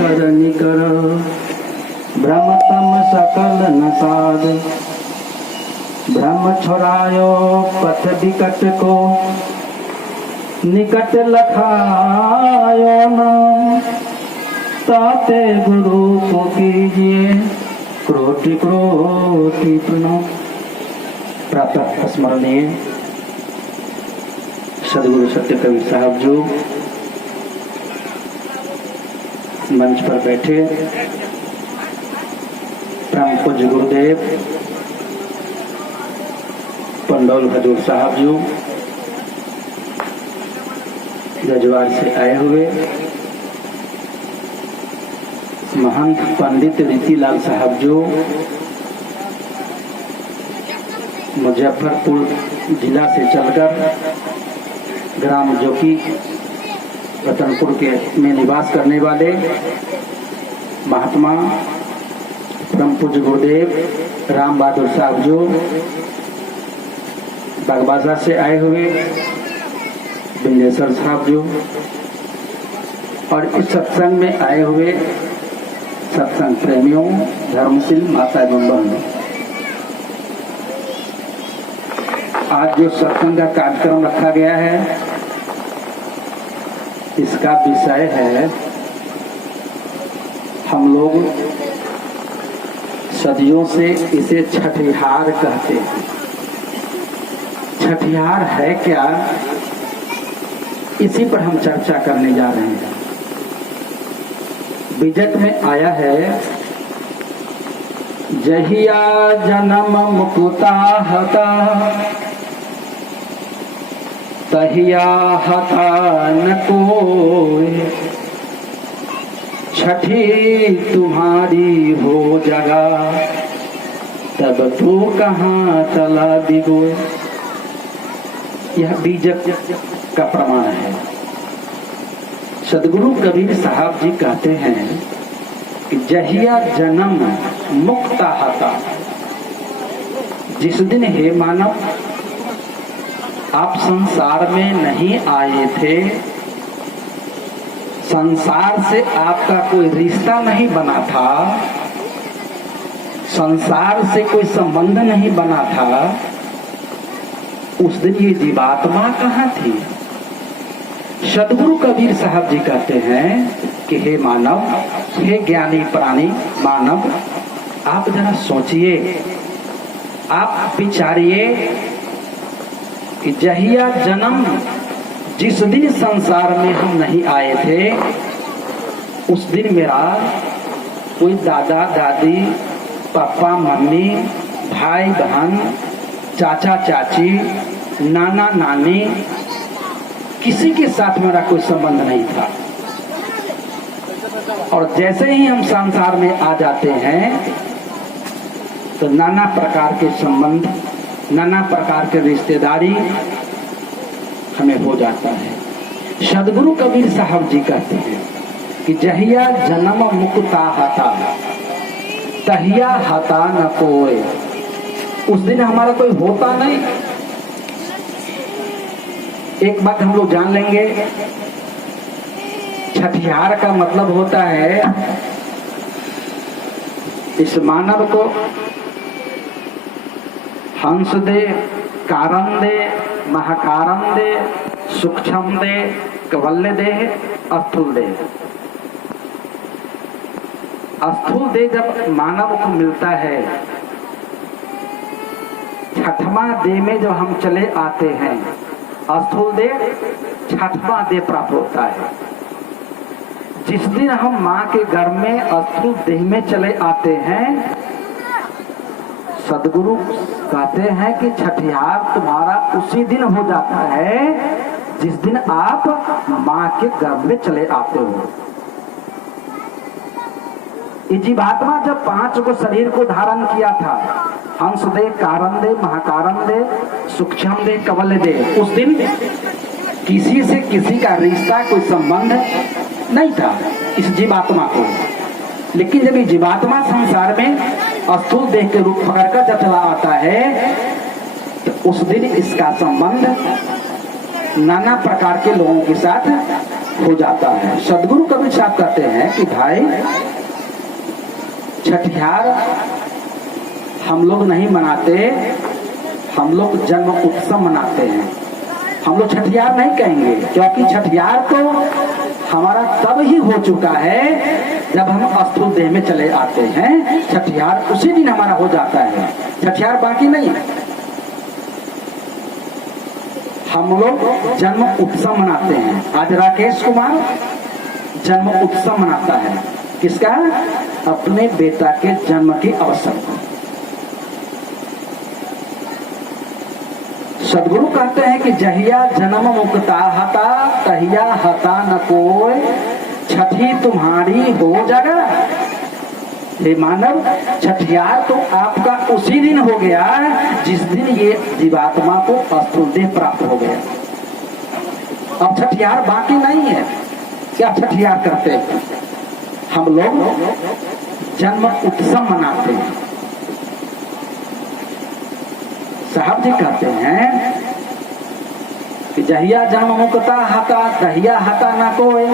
कर निकर, ब्रह्मतम सकल नसाद, ब्रह्म छोरायो पथ विकट को, निकट लखायो नाम, ताते गुरु को कीजिए कोटि कोटि प्रणाम। प्रातः स्मरणीय सदगुरु सत्य कबीर साहब जो मंच पर बैठे, परम पूज्य गुरुदेव पंडौल हजूर साहब जो जजवार से आए हुए, महंत पंडित रीतिलाल साहब जो मुजफ्फरपुर जिला से चलकर ग्राम जोकी रतनपुर के में निवास करने वाले महात्मा परम पूज्य गुरुदेव राम बहादुर साहब जो बागबाजा से आए हुए, बिंदेश्वर साहब जो, और इस सत्संग में आए हुए सत्संग प्रेमियों, धर्मशील माता एवं बहनों, आज जो सत्संग का कार्यक्रम रखा गया है, इसका विषय है हम लोग सदियों से इसे छठिहार कहते हैं। छठिहार है क्या, इसी पर हम चर्चा करने जा रहे हैं। विजट में आया है, जहिया जन्म मुकुता हता, तहिया हता न कोई, छठी तुम्हारी हो जगा, तब तू कहाँ चला बिगोए। यह बीजक का प्रमाण है। सदगुरु कबीर साहब जी कहते हैं कि जहिया जन्म मुक्ता हता, जिस दिन हे मानव आप संसार में नहीं आए थे, संसार से आपका कोई रिश्ता नहीं बना था, संसार से कोई संबंध नहीं बना था, उस दिन ये जीवात्मा कहाँ थी। सदगुरु कबीर साहब जी कहते हैं कि हे मानव, हे ज्ञानी प्राणी मानव, आप जरा सोचिए, आप विचारिए कि जहिया जन्म, जिस दिन संसार में हम नहीं आए थे, उस दिन मेरा कोई दादा दादी, पापा मम्मी, भाई बहन, चाचा चाची, नाना नानी, किसी के साथ मेरा कोई संबंध नहीं था। और जैसे ही हम संसार में आ जाते हैं तो नाना प्रकार के संबंध, नाना प्रकार के रिश्तेदारी हमें हो जाता है। सदगुरु कबीर साहब जी कहते हैं कि जहिया जन्म मुक्ता हता, तहिया हता न कोई। उस दिन हमारा कोई होता नहीं। एक बात हम लोग जान लेंगे, छठिहार का मतलब होता है इस मानव को हंस दे, कारण दे, महाकारण दे, सूक्ष्म दे, कवल्य दे, स्थूल दे। स्थूल दे जब मानव को मिलता है, छठवां दे में जब हम चले आते हैं, स्थूल दे छठवां दे प्राप्त होता है। जिस दिन हम माँ के गर्भ में स्थूल देह में चले आते हैं, सदगुरु कहते हैं कि छठिहार तुम्हारा उसी दिन हो जाता है जिस दिन आप माँ के गर्भ में चले आते हो। ये जीवात्मा जब 5 को शरीर को धारण किया था, हंस दे, कारण दे, महाकारण दे, सूक्ष्म दे, कवल्य दे, उस दिन किसी से किसी का रिश्ता, कोई संबंध नहीं था इस जीवात्मा को। लेकिन जब ये जीवात्मा संसार में स्थूल देह के रूप पकड़कर जब चला आता है, तो उस दिन इसका संबंध नाना प्रकार के लोगों के साथ हो जाता है। सदगुरु कबीर साहब कहते हैं कि भाई छठियार हम लोग नहीं मनाते, हम लोग जन्म उत्सव मनाते हैं। हम लोग छठियार नहीं कहेंगे, क्योंकि छठियार तो हमारा तब ही हो चुका है जब हम स्थूल देह में चले आते हैं। छठियार उसी दिन हमारा हो जाता है, छठियार बाकी नहीं। हम लोग जन्म उत्सव मनाते हैं। आज राकेश कुमार जन्म उत्सव मनाता है, किसका? अपने बेटा के जन्म के अवसर पर। सदगुरु कहते हैं कि जहिया जन्म मुक्ता हता तहिया हता न कोई, छठी तुम्हारी हो जगा। हे मानव, छठियार तो आपका उसी दिन हो गया जिस दिन ये जीवात्मा को स्थूल देह प्राप्त हो गया। अब छठियार बाकी नहीं है। क्या छठियार करते हैं? हम लोग जन्म उत्सव मनाते हैं। साहब जी कहते हैं कि जहिया जन्म मुक्ता हता तहिया हता ना कोई,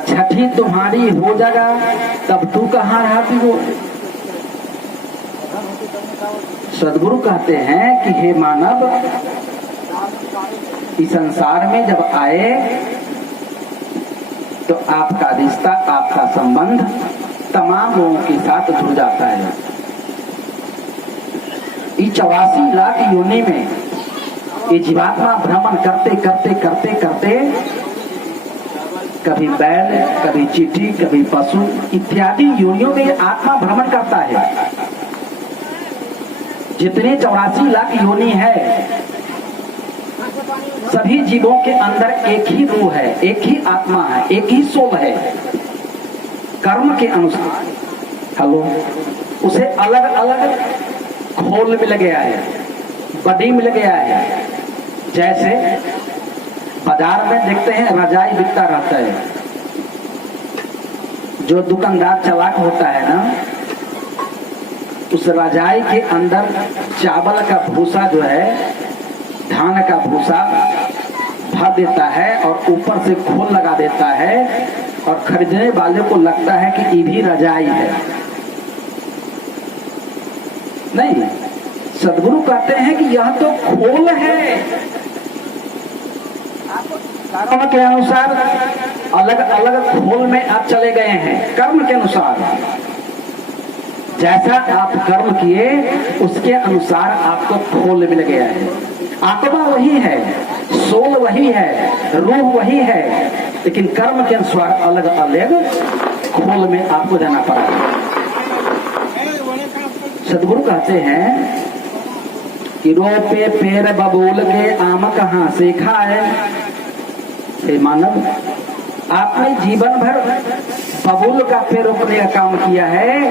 छठी तुम्हारी हो जाएगा तब तू कहाँ रहती हो। सदगुरु कहते हैं कि हे मानव, इस संसार में जब आए तो आपका रिश्ता, आपका संबंध तमाम लोगों के साथ जुड़ जाता है। इस 84 लाख योनि में ये जीवात्मा भ्रमण करते करते करते करते कभी बैल, कभी चींटी, कभी पशु इत्यादि योनियों में आत्मा भ्रमण करता है। जितने 84 लाख योनि है, सभी जीवों के अंदर एक ही रूह है, एक ही आत्मा है, एक ही सोल है। कर्म के अनुसार उसे अलग अलग खोल मिल गया है, बडी मिल गया है। जैसे बाजार में देखते हैं रजाई बिकता रहता है, जो दुकानदार चालाक होता है ना, उस रजाई के अंदर चावल का भूसा जो है, धान का भूसा भर देता है और ऊपर से खोल लगा देता है, और खरीदने वाले को लगता है कि ये भी रजाई है। नहीं, सदगुरु कहते हैं कि यह तो खोल है। कर्म के अनुसार अलग अलग खोल में आप चले गए हैं। कर्म के अनुसार जैसा आप कर्म किए उसके अनुसार आपको खोल मिल गया है। आत्मा वही है, सोल वही है, रूह वही है, लेकिन कर्म के अनुसार अलग अलग खोल में आपको जाना पड़ा है। सदगुरु कहते हैं कि रोपे पेड़ बबूल के आम कहाँ से खाए। हे मानव, आपने जीवन भर बबूल का पेड़ रोपने का काम किया है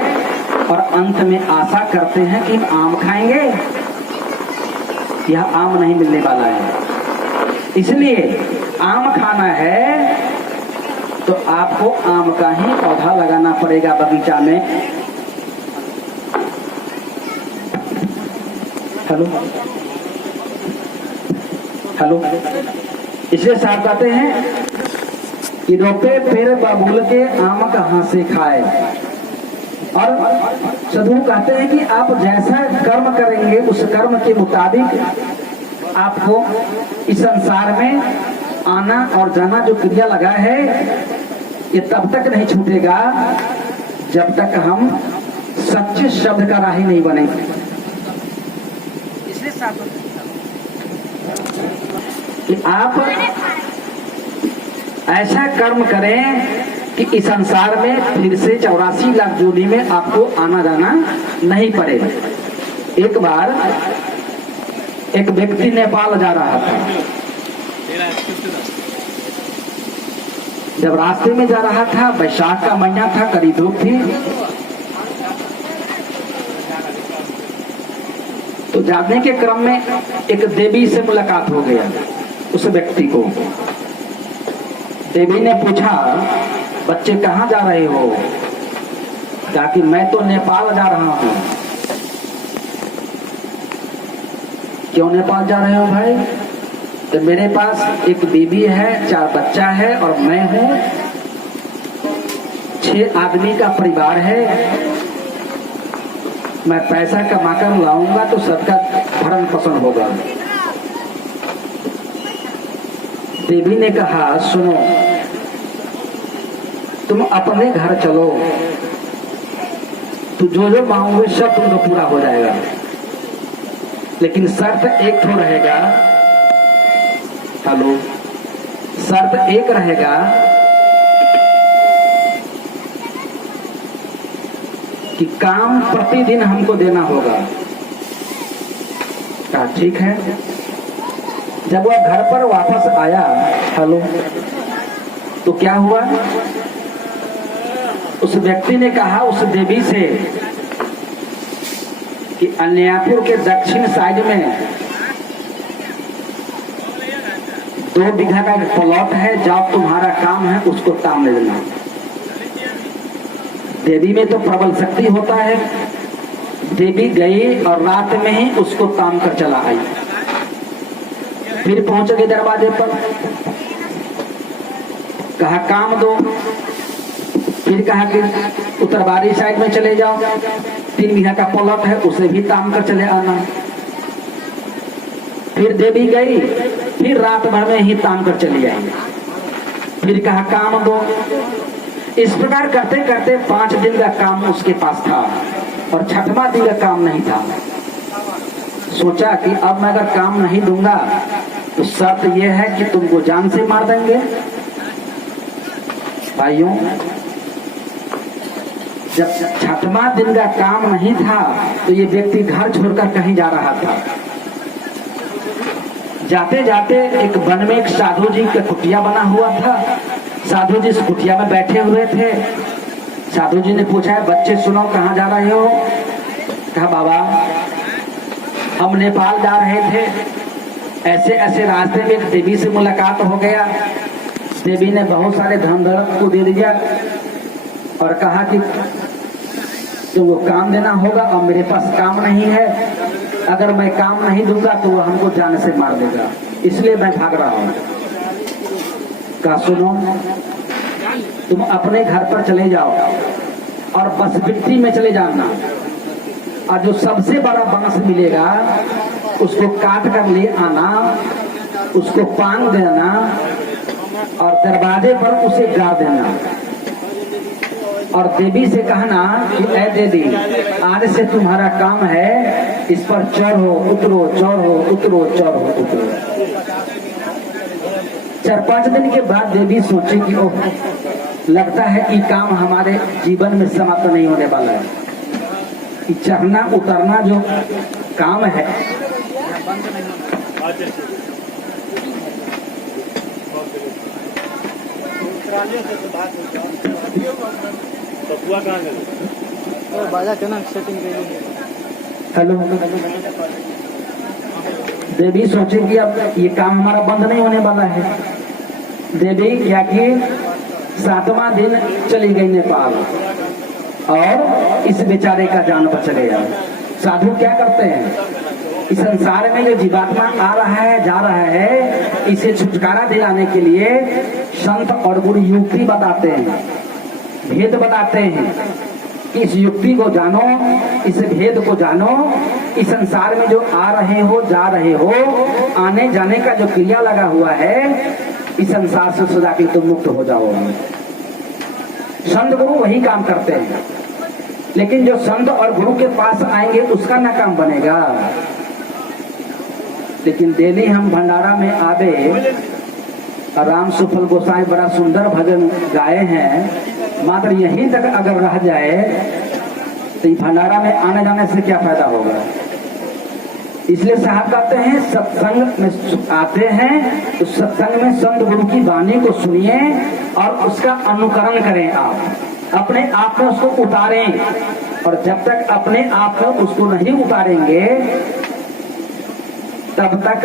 और अंत में आशा करते हैं कि आम खाएंगे। यह आम नहीं मिलने वाला है। इसलिए आम खाना है तो आपको आम का ही पौधा लगाना पड़ेगा बगीचा में। हेलो हेलो, इसलिए साहब कहते हैं कि रोपे पेड़ बबूल के आम कहाँ से खाए। और सदगुरु कहते हैं कि आप जैसा कर्म करेंगे उस कर्म के मुताबिक आपको इस संसार में आना और जाना जो क्रिया लगा है, ये तब तक नहीं छूटेगा जब तक हम सच्चे शब्द का राही नहीं बनेंगे। इसलिए कि आप ऐसा कर्म करें कि इस संसार में फिर से 84 लाख जोड़ी में आपको आना जाना नहीं पड़े। एक बार एक व्यक्ति नेपाल जा रहा था। जब रास्ते में जा रहा था, बैसाख का महीना था, करीब धूप थी, तो जाने के क्रम में एक देवी से मुलाकात हो गया। उस व्यक्ति को देवी ने पूछा, बच्चे कहाँ जा रहे हो? कहा कि मैं तो नेपाल जा रहा हूँ। क्यों नेपाल जा रहे हो भाई? तो मेरे पास एक बीबी है, 4 बच्चा है और मैं हूँ, 6 आदमी का परिवार है। मैं पैसा कमाकर लाऊंगा तो सबका भरण पोषण होगा। देवी ने कहा सुनो, तुम अपने घर चलो, तो जो जो मांगोगे सब तुमको पूरा हो जाएगा, लेकिन शर्त एक तो रहेगा। हेलो, शर्त एक रहेगा कि काम प्रतिदिन हमको देना होगा। कहा ठीक है। जब वह घर पर वापस आया, हेलो, तो क्या हुआ? उस व्यक्ति ने कहा उस देवी से कि अन्यापुर के दक्षिण साइड में 2 बीघा का एक प्लॉट है, जाओ तुम्हारा काम है उसको ताम ले लेना। देवी में तो प्रबल शक्ति होता है। देवी गई और रात में ही उसको ताम कर चला आई। फिर पहुंच गए दरवाजे पर, कहा काम दो। फिर कहा कि उत्तरवारी साइड में चले जाओ, 3 बीघा का प्लॉट है, उसे भी ताम कर चले आना। फिर देवी गई, फिर रात भर में ही ताम कर चली आई। फिर कहा काम दो। इस प्रकार करते करते 5 दिन का काम उसके पास था और 6वां दिन का काम नहीं था। सोचा कि अब मैं अगर काम नहीं दूंगा तो शर्त यह है कि तुमको जान से मार देंगे। भाइयों, जब 6वां दिन का काम नहीं था तो ये व्यक्ति घर छोड़कर कहीं जा रहा था। जाते जाते एक वन में एक साधु जी का कुटिया बना हुआ था। साधु जी इस कुटिया में बैठे हुए थे। साधु जी ने पूछा, बच्चे सुनो, कहाँ जा रहे हो? कहा बाबा, हम नेपाल जा रहे थे, ऐसे ऐसे रास्ते में एक देवी से मुलाकात हो गया। देवी ने बहुत सारे धन दौलत को दे दिया और कहा कि तुमको काम देना होगा और मेरे पास काम नहीं है, अगर मैं काम नहीं दूंगा तो वो हमको जान से मार देगा, इसलिए मैं भाग रहा हूँ। कहा सुनो, तुम अपने घर पर चले जाओ और बसबिट्टी में चले जाना, और जो सबसे बड़ा बांस मिलेगा उसको काट कर ले आना, उसको पांग देना और दरवाजे पर उसे गाड़ देना। और देवी से कहना कि ऐ देवी, आज से तुम्हारा काम है, इस पर चढ़ो उतरो, चढ़ो उतरो, चढ़ो उतरो। 4-5 दिन के बाद देवी सोची कि ओह, लगता है कि काम हमारे जीवन में समाप्त नहीं होने वाला है। कि चढ़ना उतरना जो काम है, हेलो, देवी सोचे कि अब ये काम हमारा बंद नहीं होने वाला है। देवी क्या कि 7वां दिन चली गई नेपाल और इस बेचारे का जान बच गया। साधु क्या करते हैं, इस संसार में जो जीवात्मा आ रहा है जा रहा है, इसे छुटकारा दिलाने के लिए संत और गुरु युक्ति बताते हैं, भेद बताते हैं। इस युक्ति को जानो, इस भेद को जानो, इस संसार में जो आ रहे हो जा रहे हो, आने जाने का जो क्रिया लगा हुआ है, इस संसार से सदा के तुम मुक्त हो जाओ। संत गुरु वही काम करते हैं, लेकिन जो संत और गुरु के पास आएंगे उसका ना काम बनेगा। लेकिन डेली हम भंडारा में आवे, राम सुफल गोसाई बड़ा सुंदर भजन गाए हैं, मात्र यहीं तक अगर रह जाए तो भंडारा में आने जाने से क्या फायदा होगा। इसलिए साहब कहते हैं सत्संग में आते हैं तो सत्संग में संत गुरु की वाणी को सुनिए और उसका अनुकरण करें। आप अपने आप में उसको उतारें, और जब तक अपने आप में उसको नहीं उतारेंगे तब तक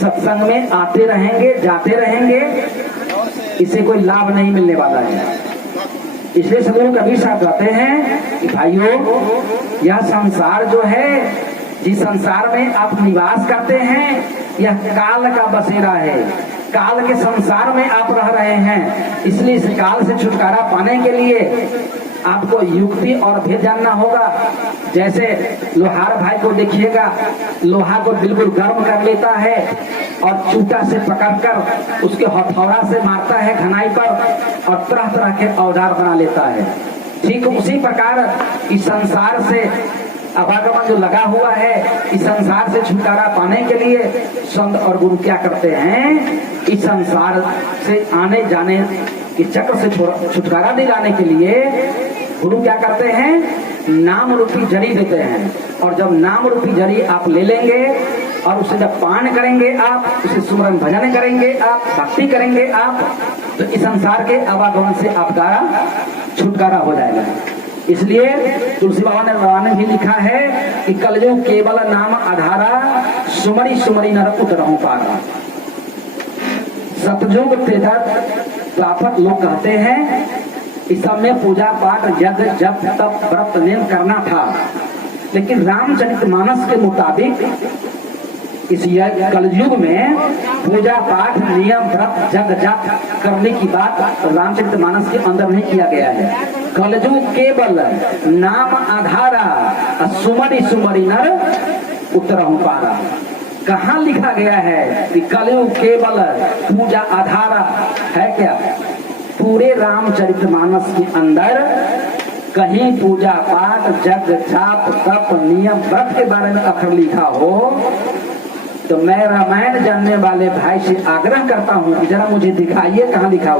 सत्संग में आते रहेंगे जाते रहेंगे, इसे कोई लाभ नहीं मिलने वाला है। इसलिए सदगुरु कबीर साहब कहते हैं कि भाइयों, यह संसार जो है, जिस संसार में आप निवास करते हैं, यह काल का बसेरा है, काल के संसार में आप रह रहे हैं। इसलिए इस काल से छुटकारा पाने के लिए आपको युक्ति और भेद जानना होगा। जैसे लोहार भाई को देखिएगा, लोहा को बिल्कुल गर्म कर लेता है और चूटा से पकड़कर उसके हथौड़ा से मारता है घनाई पर और तरह तरह के औजार बना लेता है। ठीक उसी प्रकार इस संसार से आवागमन जो लगा हुआ है, इस संसार से छुटकारा पाने के लिए संत और गुरु क्या करते हैं, इस संसार से आने जाने के चक्र से छुटकारा दिलाने के लिए गुरु क्या करते हैं, नाम रूपी जड़ी देते हैं। और जब नाम रूपी जड़ी आप ले लेंगे और उसे जब पान करेंगे, आप उसे सुमरन भजन करेंगे, आप भक्ति करेंगे आप, तो इस संसार के आवागमन से आपका छुटकारा हो जाएगा। इसलिए तुलसी बाबा ने भी लिखा है कि कलयुग केवल नाम आधारा, सुमरी सुमरी नर उतरहु पारा। सतयुग द्वापर लोग कहते हैं इस सब में पूजा पाठ यज्ञ जप तप व्रत नियम करना था, लेकिन रामचरितमानस के मुताबिक इस कलयुग में पूजा पाठ नियम व्रत जग जाप करने की बात रामचरितमानस के अंदर नहीं किया गया है। कलयुग केवल नाम आधारा, सुमरी सुमरी नर उतरहु पारा। कहाँ लिखा गया है कि कलयुग केवल पूजा आधारा है? क्या पूरे रामचरितमानस के अंदर कहीं पूजा पाठ जग जाप तप नियम व्रत के बारे में अक्षर लिखा हो तो मैं रामायण जानने वाले भाई से आग्रह करता हूँ कि जरा मुझे दिखाइए कहाँ लिखा हो।